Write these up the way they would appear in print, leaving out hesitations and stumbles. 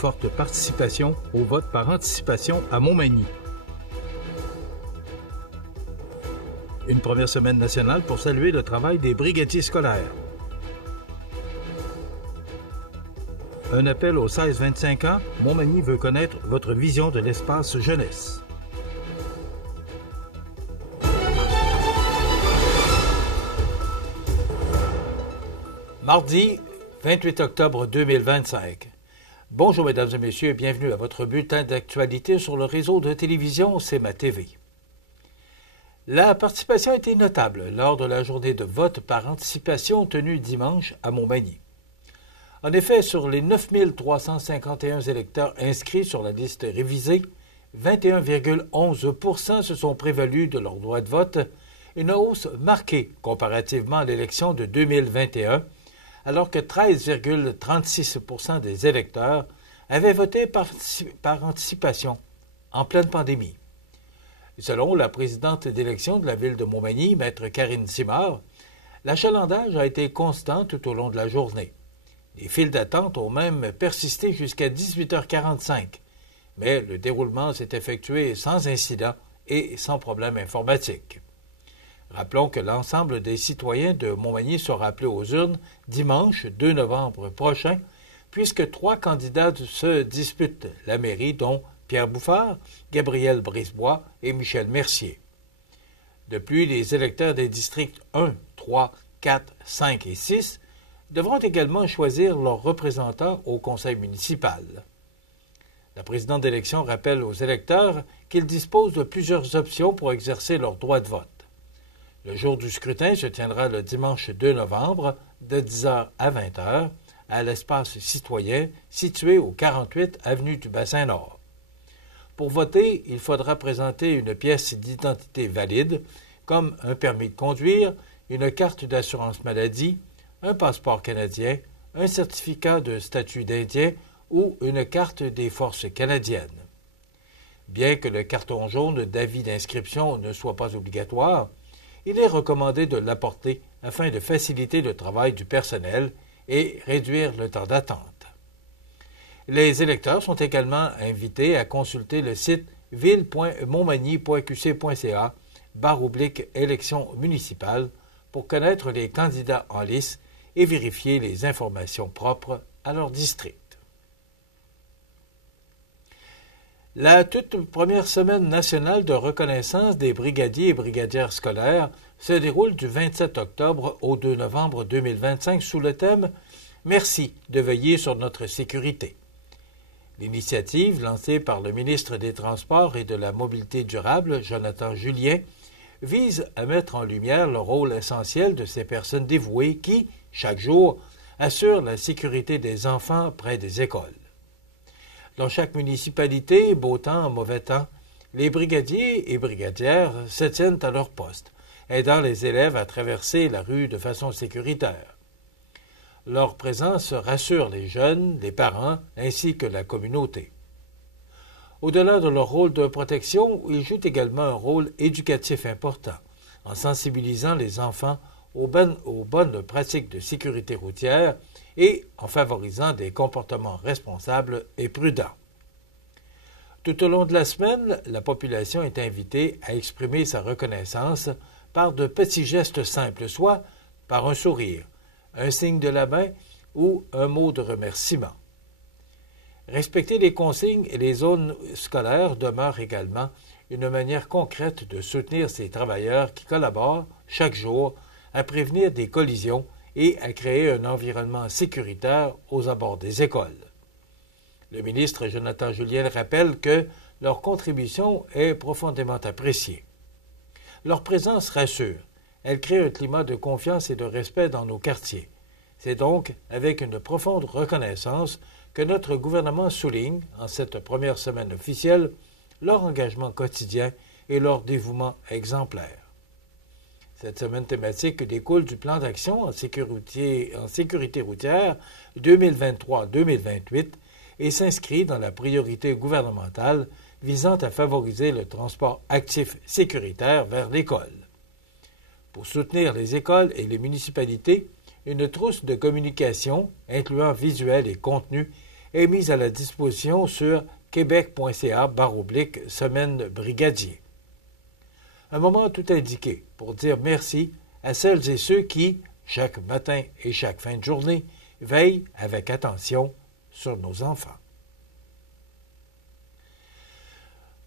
forte participation au vote par anticipation à Montmagny. Une première semaine nationale pour saluer le travail des brigadiers scolaires. Un appel aux 16-25 ans, Montmagny veut connaître votre vision de l'espace jeunesse. Mardi, 28 octobre 2025. Bonjour mesdames et messieurs et bienvenue à votre bulletin d'actualité sur le réseau de télévision CMA TV. La participation a été notable lors de la journée de vote par anticipation tenue dimanche à Montmagny. En effet, sur les 9 351 électeurs inscrits sur la liste révisée, 21,11 % se sont prévalus de leur droit de vote, une hausse marquée comparativement à l'élection de 2021, alors que 13,36 % des électeurs avaient voté par anticipation en pleine pandémie. Selon la présidente d'élection de la ville de Montmagny, Maître Karine Simard, l'achalandage a été constant tout au long de la journée. Les files d'attente ont même persisté jusqu'à 18h45, mais le déroulement s'est effectué sans incident et sans problème informatique. Rappelons que l'ensemble des citoyens de Montmagny sera appelé aux urnes dimanche 2 novembre prochain, puisque 3 candidats se disputent la mairie, dont Pierre Bouffard, Gabriel Brisebois et Michel Mercier. De plus, les électeurs des districts 1, 3, 4, 5 et 6 devront également choisir leurs représentants au conseil municipal. La présidente d'élection rappelle aux électeurs qu'ils disposent de plusieurs options pour exercer leur droit de vote. Le jour du scrutin se tiendra le dimanche 2 novembre de 10h à 20h à l'espace citoyen situé au 48 avenue du Bassin-Nord. Pour voter, il faudra présenter une pièce d'identité valide, comme un permis de conduire, une carte d'assurance maladie, un passeport canadien, un certificat de statut d'Indien ou une carte des forces canadiennes. Bien que le carton jaune d'avis d'inscription ne soit pas obligatoire, il est recommandé de l'apporter afin de faciliter le travail du personnel et réduire le temps d'attente. Les électeurs sont également invités à consulter le site ville.montmagny.qc.ca/élections municipales pour connaître les candidats en lice et vérifier les informations propres à leur district. La toute première semaine nationale de reconnaissance des brigadiers et brigadières scolaires se déroule du 27 octobre au 2 novembre 2025 sous le thème « Merci de veiller sur notre sécurité ». L'initiative, lancée par le ministre des Transports et de la Mobilité durable, Jonathan Julien, vise à mettre en lumière le rôle essentiel de ces personnes dévouées qui, chaque jour, assurent la sécurité des enfants près des écoles. Dans chaque municipalité, beau temps, mauvais temps, les brigadiers et brigadières se tiennent à leur poste, aidant les élèves à traverser la rue de façon sécuritaire. Leur présence rassure les jeunes, les parents ainsi que la communauté. Au-delà de leur rôle de protection, ils jouent également un rôle éducatif important, en sensibilisant les enfants aux bonnes pratiques de sécurité routière et en favorisant des comportements responsables et prudents. Tout au long de la semaine, la population est invitée à exprimer sa reconnaissance par de petits gestes simples, soit par un sourire, un signe de la main ou un mot de remerciement. Respecter les consignes et les zones scolaires demeure également une manière concrète de soutenir ces travailleurs qui collaborent chaque jour à prévenir des collisions et à créer un environnement sécuritaire aux abords des écoles. Le ministre Jonathan Julien rappelle que leur contribution est profondément appréciée. Leur présence rassure. Elle crée un climat de confiance et de respect dans nos quartiers. C'est donc avec une profonde reconnaissance que notre gouvernement souligne, en cette première semaine officielle, leur engagement quotidien et leur dévouement exemplaire. Cette semaine thématique découle du plan d'action en sécurité routière 2023-2028 et s'inscrit dans la priorité gouvernementale visant à favoriser le transport actif sécuritaire vers l'école. Pour soutenir les écoles et les municipalités, une trousse de communication, incluant visuels et contenus, est mise à la disposition sur québec.ca/semaine brigadier. Un moment tout indiqué pour dire merci à celles et ceux qui, chaque matin et chaque fin de journée, veillent avec attention sur nos enfants.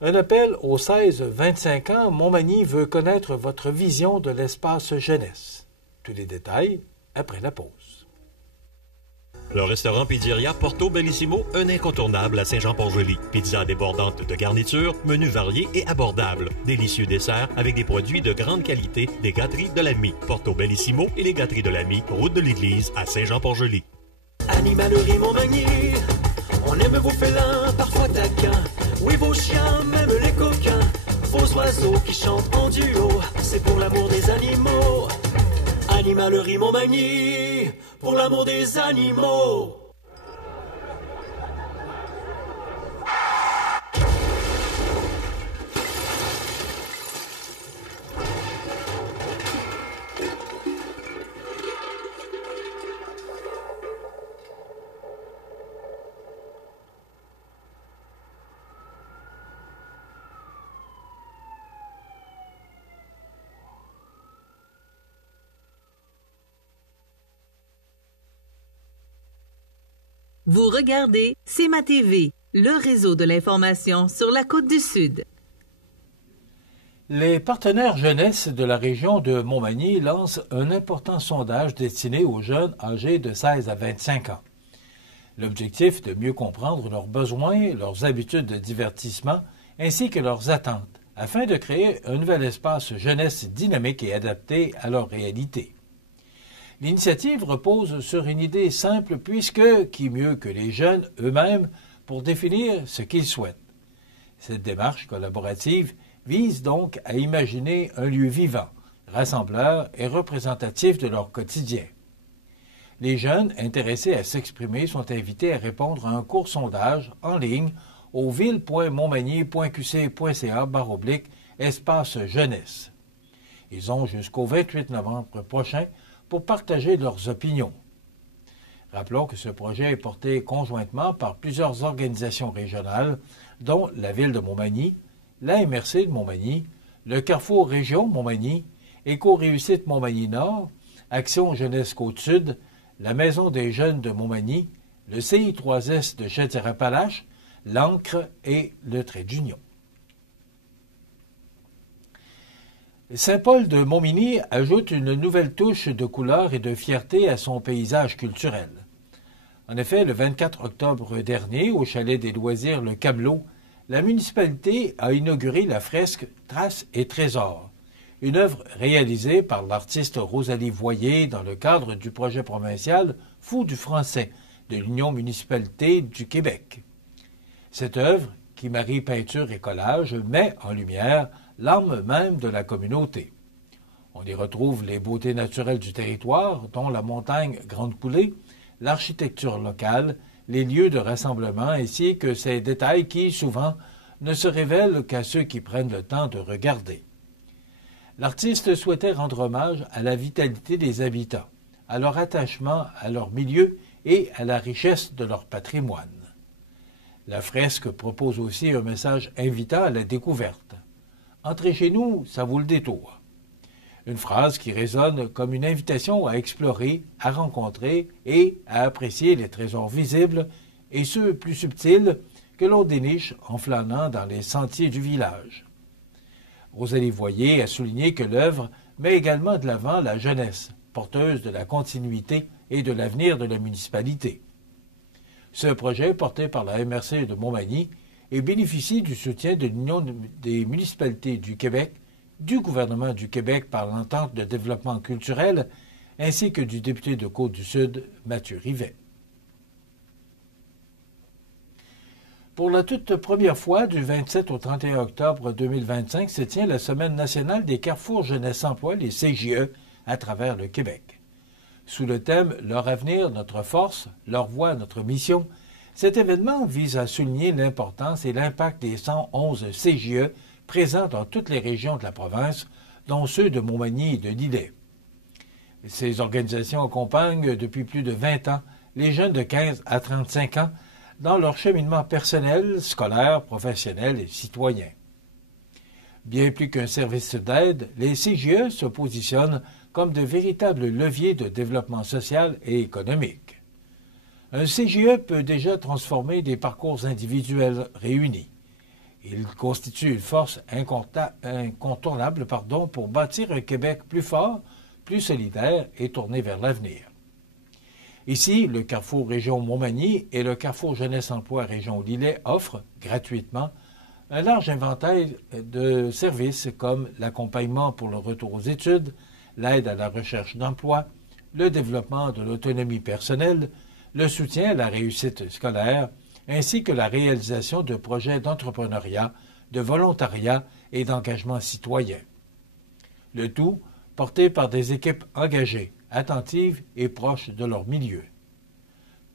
Un appel aux 16-25 ans, Montmagny veut connaître votre vision de l'espace jeunesse. Tous les détails après la pause. Le restaurant Pizzeria Porto Bellissimo, un incontournable à Saint-Jean-Port-Joli. Pizza débordante de garnitures, menus variés et abordables. Délicieux desserts avec des produits de grande qualité des gâteries de l'Ami. Porto Bellissimo et les gâteries de l'Ami, route de l'église à Saint-Jean-Port-Joli. Animalerie Montmagny, on aime vos félins, parfois taquins. Oui, vos chiens, même les coquins. Vos oiseaux qui chantent en duo, c'est pour l'amour des animaux. Animalerie Montmagny, pour l'amour des animaux. Vous regardez CMA TV, le réseau de l'information sur la Côte-du-Sud. Les partenaires jeunesse de la région de Montmagny lancent un important sondage destiné aux jeunes âgés de 16 à 25 ans. L'objectif est de mieux comprendre leurs besoins, leurs habitudes de divertissement ainsi que leurs attentes, afin de créer un nouvel espace jeunesse dynamique et adapté à leur réalité. L'initiative repose sur une idée simple puisque, qui mieux que les jeunes eux-mêmes pour définir ce qu'ils souhaitent. Cette démarche collaborative vise donc à imaginer un lieu vivant, rassembleur et représentatif de leur quotidien. Les jeunes intéressés à s'exprimer sont invités à répondre à un court sondage en ligne au ville.montmagny.qc.ca/espace jeunesse. Ils ont jusqu'au 28 novembre prochain pour partager leurs opinions. Rappelons que ce projet est porté conjointement par plusieurs organisations régionales, dont la Ville de Montmagny, la MRC de Montmagny, le Carrefour Région Montmagny, Éco-Réussite Montmagny-Nord, Action Jeunesse Côte-Sud, la Maison des Jeunes de Montmagny, le CI3S de Châteauneuf-Appalaches, l'Ancre et le Trait d'Union. Saint-Paul de Montmagny ajoute une nouvelle touche de couleur et de fierté à son paysage culturel. En effet, le 24 octobre dernier, au chalet des loisirs Le Camelot, la municipalité a inauguré la fresque Traces et Trésors, une œuvre réalisée par l'artiste Rosalie Voyer dans le cadre du projet provincial Fous du français de l'Union municipalité du Québec. Cette œuvre, qui marie peinture et collage, met en lumière l'âme même de la communauté. On y retrouve les beautés naturelles du territoire, dont la montagne Grande Coulée, l'architecture locale, les lieux de rassemblement ainsi que ces détails qui, souvent, ne se révèlent qu'à ceux qui prennent le temps de regarder. L'artiste souhaitait rendre hommage à la vitalité des habitants, à leur attachement à leur milieu et à la richesse de leur patrimoine. La fresque propose aussi un message invitant à la découverte. Entrez chez nous, ça vaut le détour. Une phrase qui résonne comme une invitation à explorer, à rencontrer et à apprécier les trésors visibles et ceux plus subtils que l'on déniche en flânant dans les sentiers du village. Rosalie Voyer a souligné que l'œuvre met également de l'avant la jeunesse, porteuse de la continuité et de l'avenir de la municipalité. Ce projet, porté par la MRC de Montmagny, et bénéficie du soutien de l'Union des municipalités du Québec, du gouvernement du Québec par l'entente de développement culturel, ainsi que du député de Côte-du-Sud, Mathieu Rivet. Pour la toute première fois, du 27 au 31 octobre 2025, se tient la Semaine nationale des Carrefours Jeunesse Emploi, les CJE, à travers le Québec. Sous le thème « Leur avenir, notre force, leur voix, notre mission », cet événement vise à souligner l'importance et l'impact des 111 CJE présents dans toutes les régions de la province, dont ceux de Montmagny et de Lillet. Ces organisations accompagnent depuis plus de 20 ans les jeunes de 15 à 35 ans dans leur cheminement personnel, scolaire, professionnel et citoyen. Bien plus qu'un service d'aide, les CGE se positionnent comme de véritables leviers de développement social et économique. Un CGE peut déjà transformer des parcours individuels réunis. Il constitue une force incontournable pour bâtir un Québec plus fort, plus solidaire et tourné vers l'avenir. Ici, le Carrefour Région Montmagny et le Carrefour Jeunesse Emploi Région Lillet offrent, gratuitement, un large inventaire de services comme l'accompagnement pour le retour aux études, l'aide à la recherche d'emploi, le développement de l'autonomie personnelle, le soutien à la réussite scolaire, ainsi que la réalisation de projets d'entrepreneuriat, de volontariat et d'engagement citoyen. Le tout porté par des équipes engagées, attentives et proches de leur milieu.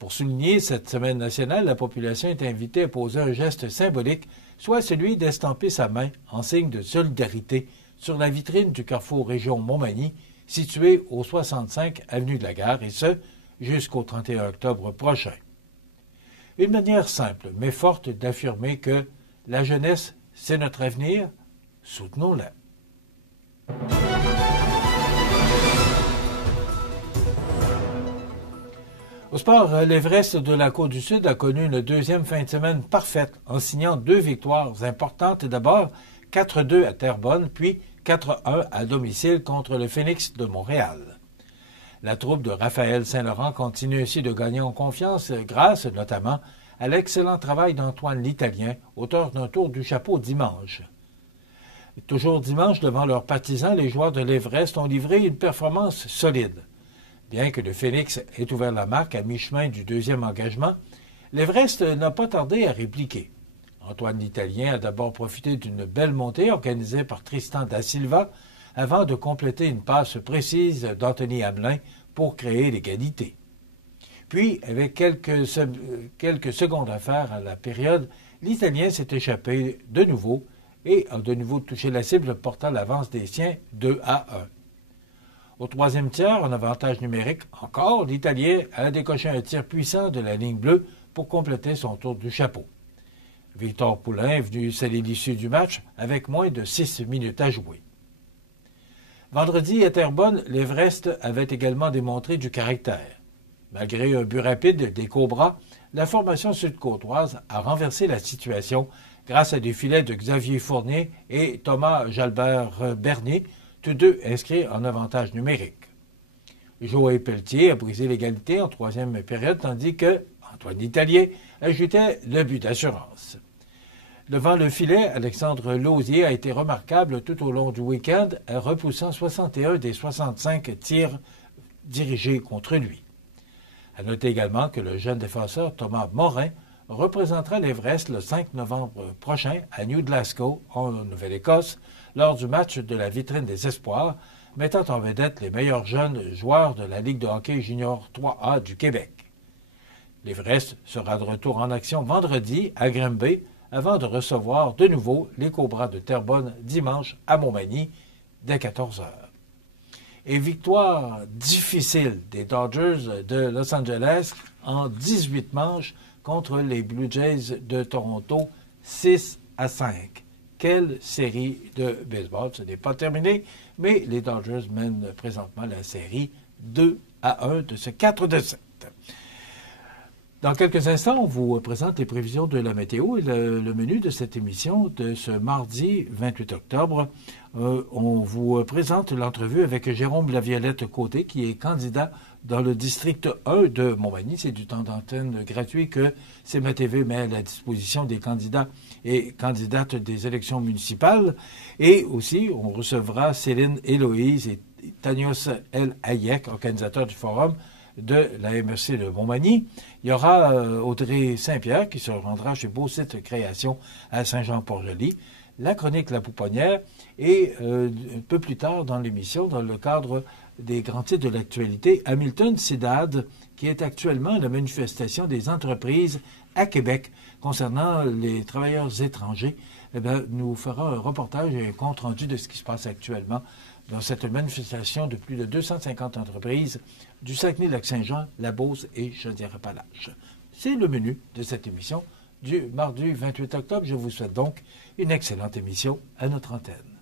Pour souligner cette semaine nationale, la population est invitée à poser un geste symbolique, soit celui d'estamper sa main en signe de solidarité sur la vitrine du Carrefour Région Montmagny, situé au 65 avenue de la Gare, et ce, jusqu'au 31 octobre prochain. Une manière simple mais forte d'affirmer que la jeunesse, c'est notre avenir, soutenons-la. Au sport, l'Everest de la Côte-du-Sud a connu une deuxième fin de semaine parfaite en signant 2 victoires importantes. D'abord, 4-2 à Terrebonne, puis 4-1 à domicile contre le Phoenix de Montréal. La troupe de Raphaël Saint-Laurent continue ainsi de gagner en confiance grâce notamment à l'excellent travail d'Antoine l'Italien, auteur d'un tour du chapeau dimanche. Toujours dimanche, devant leurs partisans, les joueurs de l'Everest ont livré une performance solide. Bien que le Phoenix ait ouvert la marque à mi-chemin du deuxième engagement, l'Everest n'a pas tardé à répliquer. Antoine l'Italien a d'abord profité d'une belle montée organisée par Tristan da Silva avant de compléter une passe précise d'Anthony Hamelin pour créer l'égalité. Puis, avec quelques secondes à faire à la période, l'Italien s'est échappé de nouveau et a de nouveau touché la cible portant l'avance des siens 2-1. Au troisième tiers, en avantage numérique encore, l'Italien a décoché un tir puissant de la ligne bleue pour compléter son tour du chapeau. Victor Poulain est venu sceller l'issue du match avec moins de 6 minutes à jouer. Vendredi, à Terrebonne, l'Everest avait également démontré du caractère. Malgré un but rapide des Cobras, la formation sud-côtoise a renversé la situation grâce à des filets de Xavier Fournier et Thomas Jalbert-Bernier, tous deux inscrits en avantage numérique. Joël Pelletier a brisé l'égalité en troisième période, tandis que Antoine l'Italien ajoutait le but d'assurance. Devant le filet, Alexandre Lausier a été remarquable tout au long du week-end, repoussant 61 des 65 tirs dirigés contre lui. À noter également que le jeune défenseur Thomas Morin représentera l'Everest le 5 novembre prochain à New Glasgow, en Nouvelle-Écosse, lors du match de la vitrine des espoirs, mettant en vedette les meilleurs jeunes joueurs de la Ligue de hockey junior 3A du Québec. L'Everest sera de retour en action vendredi à Granby, avant de recevoir de nouveau les Cobras de Terrebonne dimanche à Montmagny dès 14h. Et victoire difficile des Dodgers de Los Angeles en 18 manches contre les Blue Jays de Toronto, 6-5. Quelle série de baseball! Ce n'est pas terminé, mais les Dodgers mènent présentement la série 2-1 de ce 4-7. Dans quelques instants, on vous présente les prévisions de la météo et le menu de cette émission de ce mardi 28 octobre. On vous présente l'entrevue avec Jérôme Laviolette-Côté, qui est candidat dans le district 1 de Montmagny. C'est du temps d'antenne gratuit que CMA-TV met à la disposition des candidats et candidates des élections municipales. Et aussi, on recevra Céline Héloïse et Tanios El Hayek, organisateurs du forum de la MRC de Montmagny. Il y aura Audrey Saint-Pierre qui se rendra chez Beau Site Création à Saint-Jean-Port-Joli, la chronique La Pouponnière et un peu plus tard dans l'émission, dans le cadre des grands titres de l'actualité, Hamilton Sidad, qui est actuellement à la manifestation des entreprises à Québec concernant les travailleurs étrangers, nous fera un reportage et un compte-rendu de ce qui se passe actuellement dans cette manifestation de plus de 250 entreprises du Saguenay-Lac-Saint-Jean, la Beauce et Chaudière-Appalaches. c'est le menu de cette émission du mardi 28 octobre. Je vous souhaite donc une excellente émission à notre antenne.